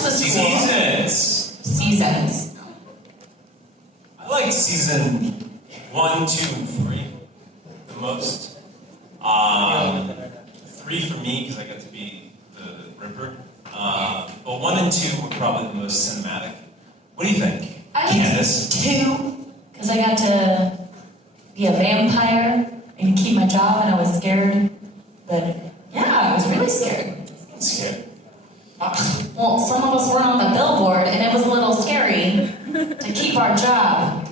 This was cool. Seasons. I liked season 1, 2, and 3 the most. 3 for me because I got to be the Ripper. But 1 and 2 were probably the most cinematic. What do you think, Candice? 2 because I got to be a vampire and keep my job, and I was scared. But yeah, I was really scared. Scared? Well, some of us weren't on the billboard, and it was a little scary to keep our job.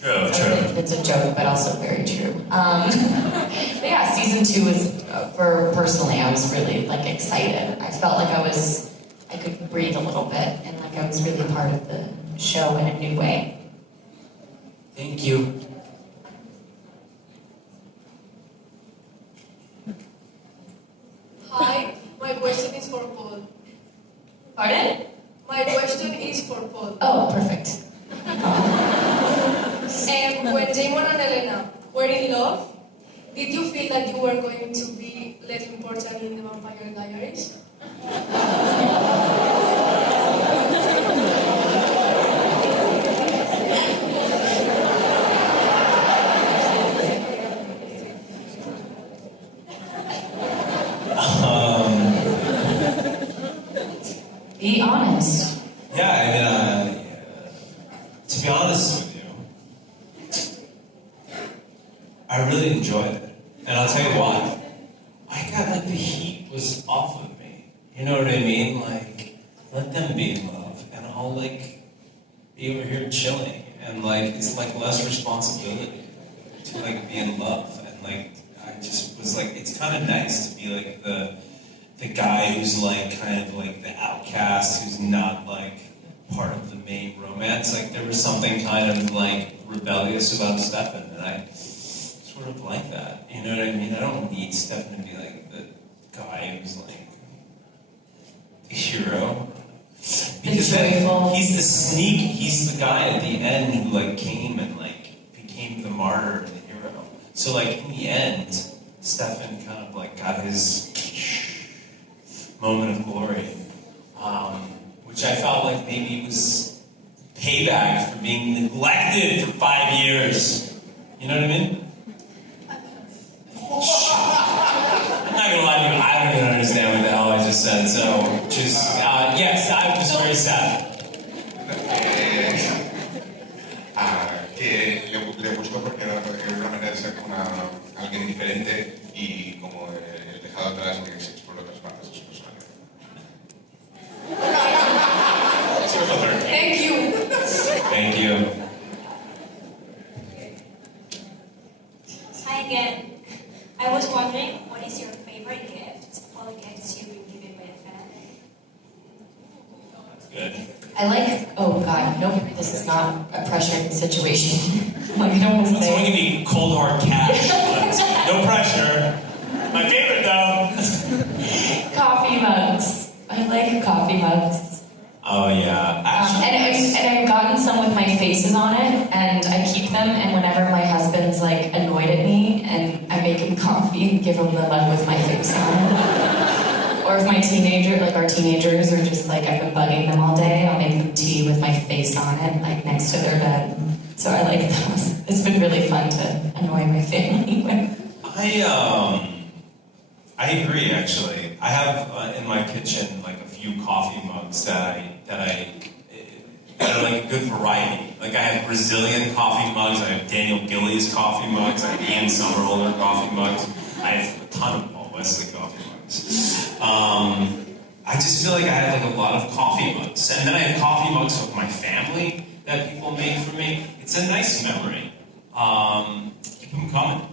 True. It's a joke, but also very true. But yeah, season 2 was, personally, I was really excited. I felt like I could breathe a little bit, and like I was really part of the show in a new way. Thank you. Hi, my question is for Paul. Pardon? My question is for Paul. Oh, perfect. When Damon and Elena were in love, did you feel that you were going to be less important in the Vampire Diaries? Be honest. Yeah, to be honest with you, I really enjoyed it. And I'll tell you why. I got the heat was off of me. You know what I mean? Let them be in love. And I'll be over here chilling. And it's less responsibility to be in love. And I just was it's kind of nice to be the guy who's the outcast, who's not part of the main romance. There was something kind of rebellious about Stefan, and I sort of like that. You know what I mean? I don't need Stefan to be the guy who's the hero. Because he's the sneak, he's the guy at the end who came and became the martyr and the hero. So in the end, Stefan kind of got his moment of glory, which I felt maybe was payback for being neglected for 5 years. You know what I mean? I'm not gonna lie to you, I don't even understand what the hell I just said, so yes, I was very sad. Que le gustó porque era una manera de ser alguien diferente y como el dejado atrás que se explora otras partes de su personalidad. Thank you. Thank you. Hi again. I was wondering, what is your favorite gift or gifts you've been given by a fan? That's good. Oh God, no, this is not a pressured situation. I don't want to It's going to say. be cold hard cash, but no pressure. My favorite though. Coffee mugs. I like coffee mugs. Oh yeah. And I've gotten some with my faces on it, and I keep them, and whenever my husband's annoyed at me, and I make him coffee and give him the mug with my face on it. Or if my our teenagers are just I've been bugging them all day, I'll make them tea with my face on it, next to their bed. So I like those. It's been really fun to annoy my family with. I agree actually. I have in my kitchen a few coffee mugs that are a good variety. I have Brazilian coffee mugs, I have Daniel Gillies coffee mugs, I have Ian Somerhalder coffee mugs, I have a ton of Paul Wesley coffee mugs. I just feel I have a lot of coffee mugs. And then I have coffee mugs of my family that people make for me. It's a nice memory. Keep them coming,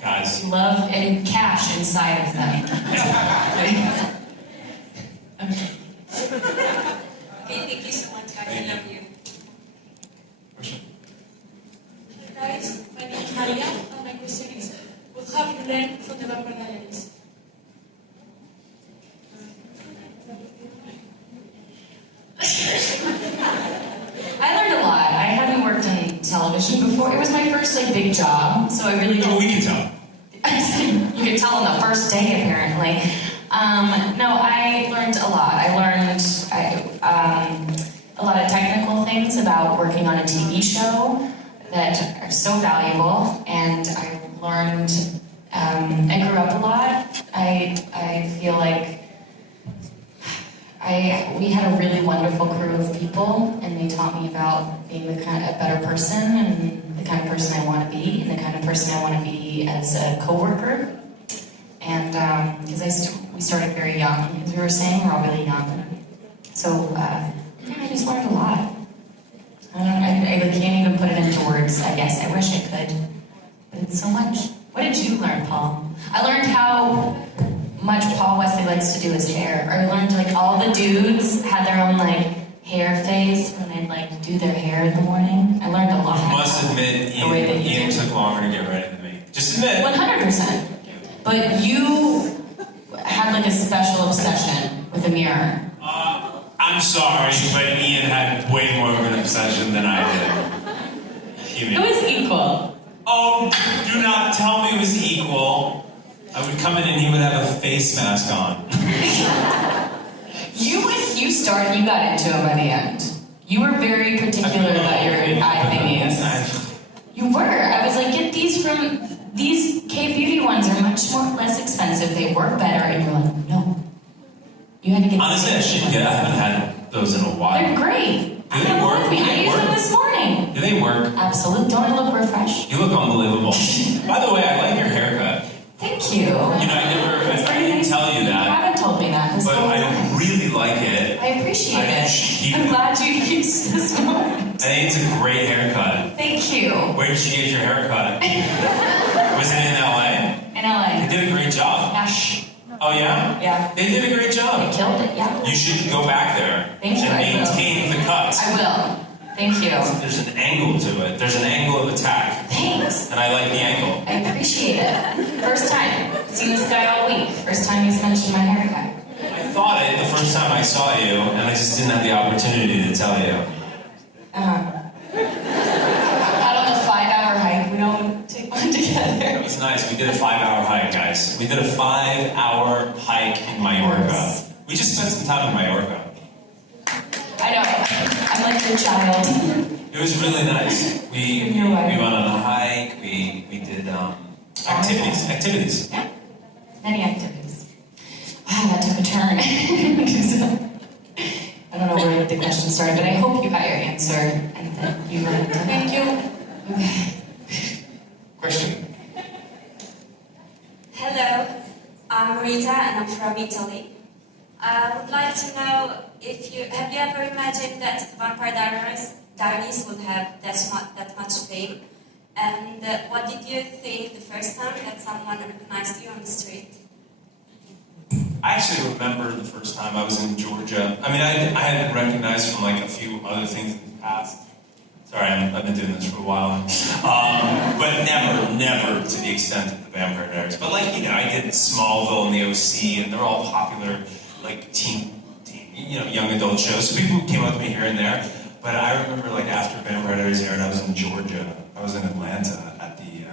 guys. Love and cash inside of them. Okay, thank you so much, guys. I love you. Guys, my name is Maria, and my question is, what have you learned from the Vampire Diaries? I learned a lot. I hadn't worked in television before. It was my first big job, so I really didn't. Oh, we can tell. You could tell on the first day, apparently. No, I learned a lot. I learned things about working on a TV show that are so valuable, and I learned, I grew up a lot. I feel like we had a really wonderful crew of people, and they taught me about being a better person, and the kind of person I want to be, and the kind of person I want to be as a coworker. And because we started very young, as we were saying, we're all really young. So I just learned a lot. I can't even put it into words, I guess. I wish I could. But it's so much. What did you learn, Paul? I learned how much Paul Wesley likes to do his hair. Or I learned like all the dudes had their own like hair phase when they'd like do their hair in the morning. I learned a lot. I must admit, Ian took longer to get ready than me. Just admit. 100%. But you had like a special obsession with a mirror. I'm sorry, but Ian had way more of an obsession than I did. It was equal. Oh, do not tell me it was equal. I would come in and he would have a face mask on. You got into it by the end. You were very particular about your eye thingies. You were. I was like, get these from these K-beauty ones are much less expensive. They work better, and you're like, no. You had to get. Honestly, I haven't had those in a while. They're great. Do they work? I used them this morning. Do they work? Absolutely. Don't I look refreshed? You look unbelievable. By the way, I like your haircut. Thank you. You know, I didn't tell you that. You haven't told me that. But I really like it. I appreciate it. I'm it. glad you used this moment. I think it's a great haircut. Thank you. Where did you get your haircut? Was it in LA? In LA. They did a great job. Gosh. Oh yeah? Yeah. They did a great job. They killed it, yeah. You should go back there Thank you, and I will. maintain the cuts. I will. Thank you. There's an angle to it. There's an angle of attack. Thanks. And I like the angle. I appreciate it. First time. Seen this guy all week. First time he's mentioned my haircut. I thought it the first time I saw you, and I just didn't have the opportunity to tell you. Out on the 5-hour hike, we don't take one together. It was nice. We did a 5-hour hike, guys. We did a 5-hour hike in Mallorca. We just spent some time in Mallorca. I know. I'm like your child. It was really nice. We went on a hike. We did activities. Yeah. Many activities. Wow, that took a turn. I don't know where the question started, but I hope you got your answer and that you learned. Thank you. Okay. Question. Hello, I'm Rita and I'm from Italy. I would like to know if have you ever imagined that Vampire Diaries would have that much fame? And what did you think the first time that someone recognized you on the street? I actually remember the first time I was in Georgia. I mean, I had been recognized from like a few other things in the past. Sorry, I've been doing this for a while. But never to the extent of the Vampire Diaries. But like, you know, I did Smallville and the OC, and they're all popular, like teen, young adult shows. So people came up to me here and there. But I remember like after Vampire Diaries aired, I was in Georgia. I was in Atlanta at the,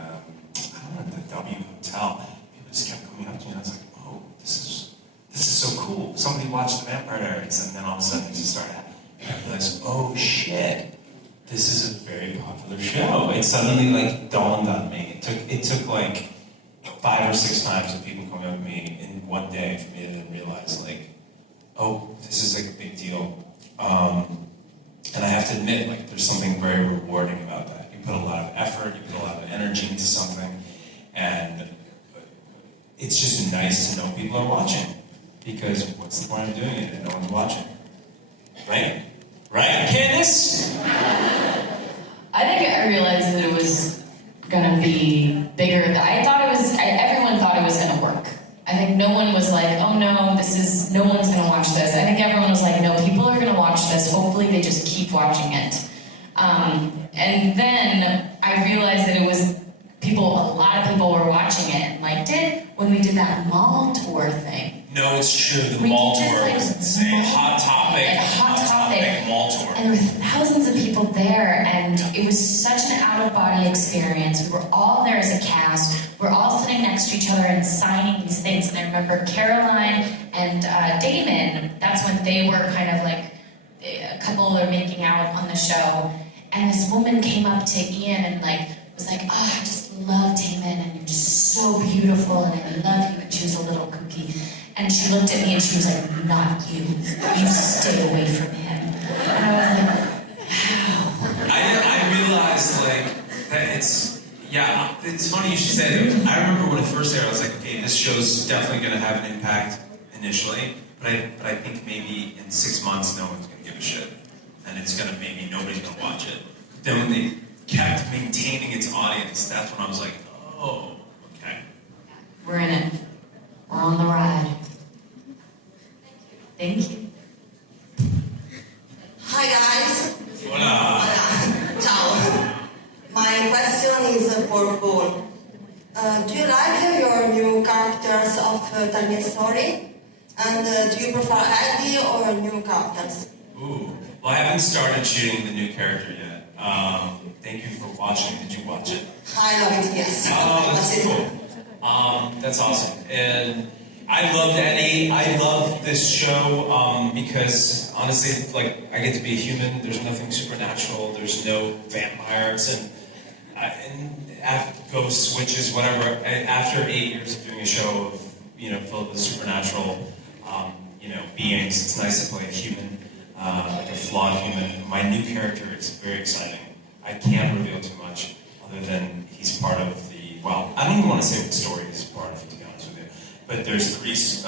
the W Hotel. People just kept coming up to me, and I was like, oh, this is so cool. Somebody watched the Vampire Diaries, and then all of a sudden it just started happening. I realized, oh shit, this is a very popular show. It suddenly like dawned on me. It took like 5 or 6 times of people coming up to me in one day for me to realize like, oh, this is like a big deal. And I have to admit, like, there's something very rewarding about that. You put a lot of effort, you put a lot of energy into something, and it's just nice to know people are watching. Because what's the point of doing it if no one's watching? Right? Right, Candice? I think I realized that it was gonna be bigger. Everyone thought it was gonna work. I think no one was like, oh no, no one's gonna watch this. I think everyone was like, no, people are gonna watch this. Hopefully they just keep watching it. And then I realized that it was a lot of people were watching it and liked it when we did that mall tour thing. No, it's true. The mall tour was insane. Hot topic mall tour. And there were thousands of people there, and it was such an out-of-body experience. We were all there as a cast. We're all sitting next to each other and signing these things. And I remember Caroline and Damon, that's when they were kind of like, a couple are making out on the show, and this woman came up to Ian and like was like, "Oh, I just love Damon, and you're just so beautiful, and I love you." And she was a little kooky, and she looked at me and she was like, "Not you. You stay away from him." And I was like, "Wow." I realized like that it's funny you should say that. I remember when it first aired, I was like, okay, this show's definitely going to have an impact initially, but I think maybe in 6 months no one's going to give a shit, and it's going to maybe nobody's going to watch it. Then when they kept maintaining its audience, that's when I was like, oh, okay. We're in it. We're on the ride. Thank you. Hi guys. Hola. Ciao. My question is for Paul. Do you like your new characters of Tell Me a Story? And do you prefer Eddie or new characters? Ooh. Well, I haven't started shooting the new character yet. Thank you for watching. Did you watch it? I love it, yes. Oh, that's cool. That's awesome. And I loved Eddie. I love this show because honestly, like, I get to be a human. There's nothing supernatural. There's no vampires and ghosts, witches, whatever. After 8 years of doing a show of, filled with supernatural, beings, it's nice to play a human, like a flawed human. My new character is very exciting. I can't reveal too much other than he's part of I don't even want to say what story he's part of, to be honest with you. But there's 3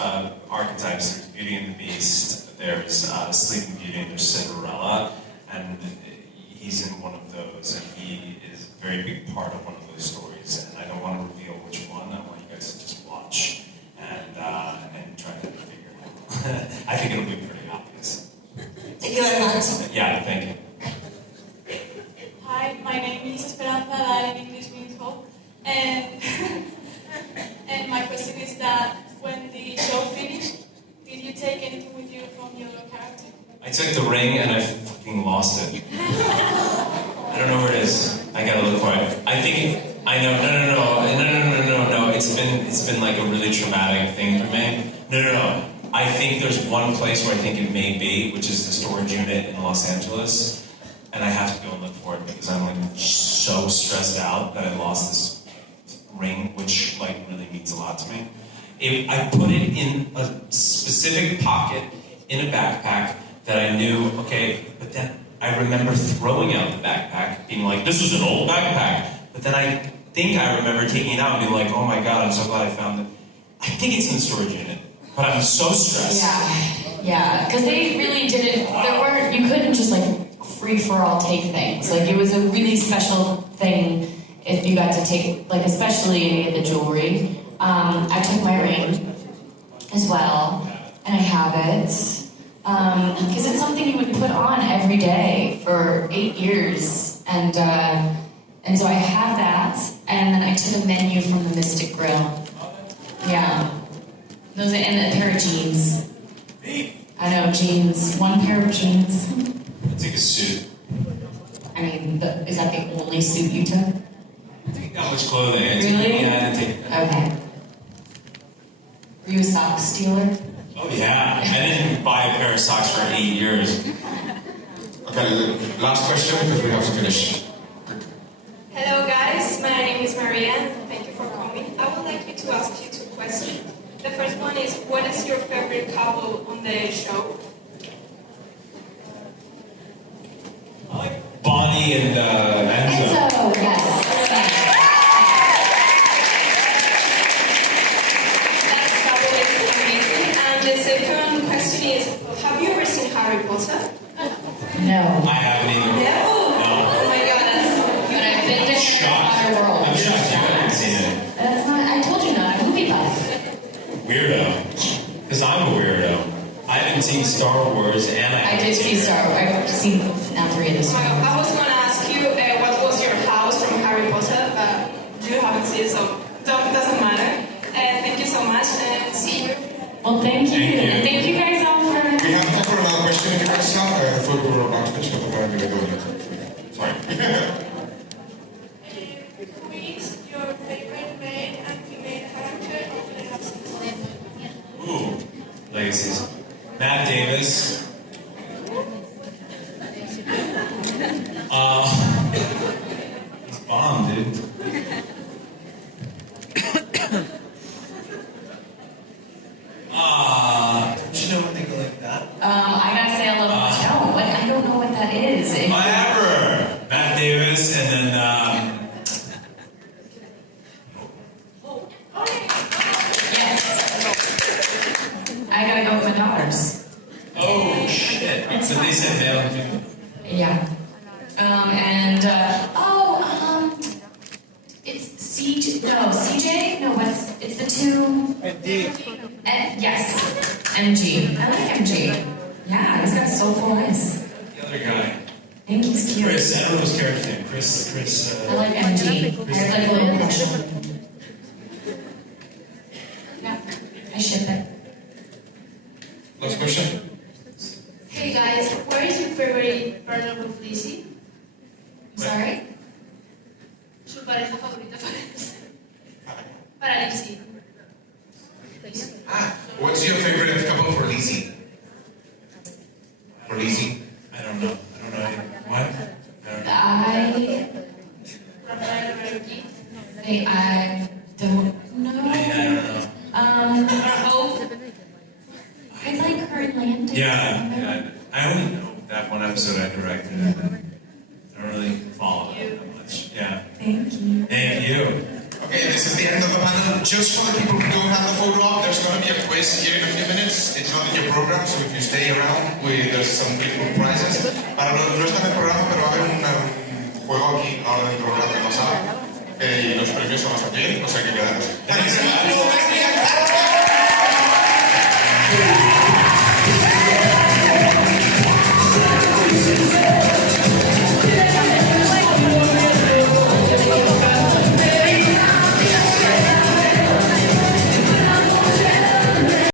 archetypes. There's Beauty and the Beast, there's Sleeping Beauty, and there's Cinderella. And he's in one of those, and he is a very big part of one of those stories. And I don't want to reveal which one. I want you guys to just watch and try to figure it out. I think it'll be pretty obvious. Thank you very much. Yeah, thank you. Hi, my name is Esperanza, that in English means hope. And my question is that when the show finished, did you take anything with you from your character? I took the ring and I fucking lost it. I don't know where it is. I gotta look for it. I know. No. It's been like a really traumatic thing for me. No. I think there's one place where I think it may be, which is the storage unit in Los Angeles. And I have to go and look for it because I'm like so stressed out that I lost this ring, which like really means a lot to me. I put it in a specific pocket in a backpack that I knew, okay, but then I remember throwing out the backpack, being like, this is an old backpack. But then I think I remember taking it out and being like, oh my God, I'm so glad I found it. I think it's in the storage unit, but I'm so stressed. Yeah, because they really didn't, you couldn't just like free-for-all take things. Like, it was a really special thing if you got to take, like, especially any of the jewelry. I took my ring as well, and I have it. Because it's something you would put on every day for 8 years. And so I have that, and then I took a menu from the Mystic Grill. Yeah. Those are, and a pair of jeans. I know, jeans. One pair of jeans. Take a suit. I mean, is that the only suit you took? Take that much clothing. Really? Yeah, I didn't take that. Okay. Were you a sock stealer? Oh yeah, I didn't buy a pair of socks for 8 years. Okay, last question because we have to finish. Hello guys, my name is Maria. Thank you for coming. I would like you to ask you 2 questions. The first one is, what is your favorite couple on the show? I like Bonnie and Enzo. Enzo, yes. That's fabulous, amazing. And the second question is, have you ever seen Harry Potter? No. I haven't either. No? No. Oh my god, that's so But I've been to Harry Potter World. I'm shocked you haven't seen it. That's not, I told you not, I'm a movie buff. Weirdo. Because I'm a weirdo. I haven't seen Star Wars and I did see Star Wars. I've seen now 3 of the Oh Star my Wars. god, I was going to ask you what was your house from Harry Potter, but you haven't seen it, so it doesn't matter. Thank you so much, and see you. Well, thank you. Thank you. And thank you guys all for... We have time for another question if you guys have. I thought we were about to finish, but apparently we don't. Sorry. Who is your favorite male and female character of the Legacies? Ooh, Legacies. Matt Davis. It's But they said male and female. Yeah. It's CJ? No, it's the two... yes, MG. I like MG. Yeah, he's got soulful eyes. The other guy. I think he's cute. Chris, I don't know his character name. Chris, I like MG. I have like a little crush on him. Yeah, I ship it. Last question. Hey guys, what is your favorite partner of Lizzie? Sorry? Su pareja favorita para Lizzie. What's your favorite couple for Lizzie? For Lizzie? I don't know. What? I don't know. I don't know. I don't know. I like her in Landing. Yeah. I only know that one episode I directed, and I don't really follow it that much. Yeah. Thank you. Thank you. Okay, this is the end of the panel. Just for the people who don't have the photo op, there's going to be a quiz here in a few minutes. It's not in your program, so if you stay around, there's some beautiful prizes. Para no está en el programa, pero va a haber un juego aquí ahora dentro de un rato que no sabe. Y los premios son hasta aquí, o sea que quedan.